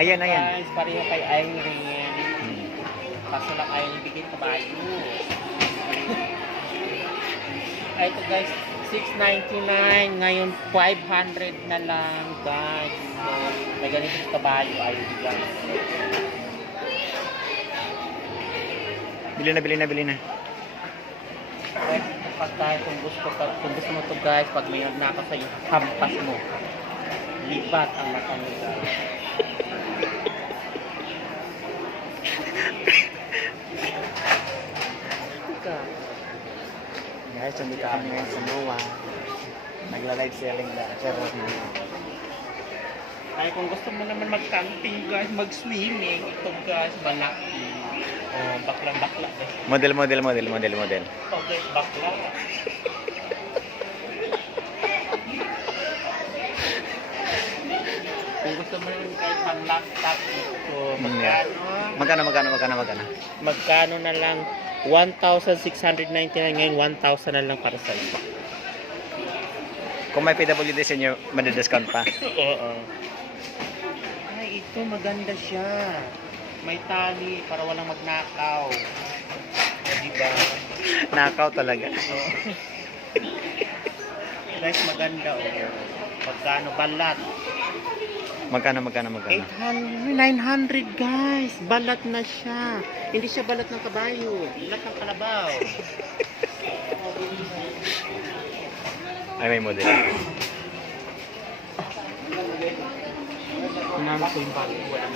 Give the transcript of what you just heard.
Ayan, ayan. Guys, pareho kay Irene. Kaso lang ayaw niya bigyan kabayo. Ay, ito guys, 699. Ngayon, 500 na lang, guys. So, may ganitong kabayo. Ayaw bigyan. Bili na. Guys, pag tayo, kung gusto mo to guys, pag may nagnakaw sa'yo, hampas mo. Lipat ang mata mo, guys. Guys, nandito kami ngayon sa Noa. Nagla-live selling na. Pero, Ay, kung gusto mo naman mag-camping guys, mag-swimming, ito guys, malaki. Oh, bakla-bakla guys. model. Oh guys, bakla. Kung gusto mo naman guys, ang laptop ito, magkano? Magkano na lang? 1,699 ngayon, 1,000 na lang para sa iyo. kung may PWD sa inyo, madidiscount pa. Oo. Ay, ito maganda siya. May tali para walang magnakaw. O, diba? Nakaw talaga. Guys, maganda o. Pagkano balat? Magkano? 800, 900 guys. Balat na siya. Hindi siya balat ng kabayo. Balat ng kalabaw. Ay, may model. Hinanap ko yung bago. Walang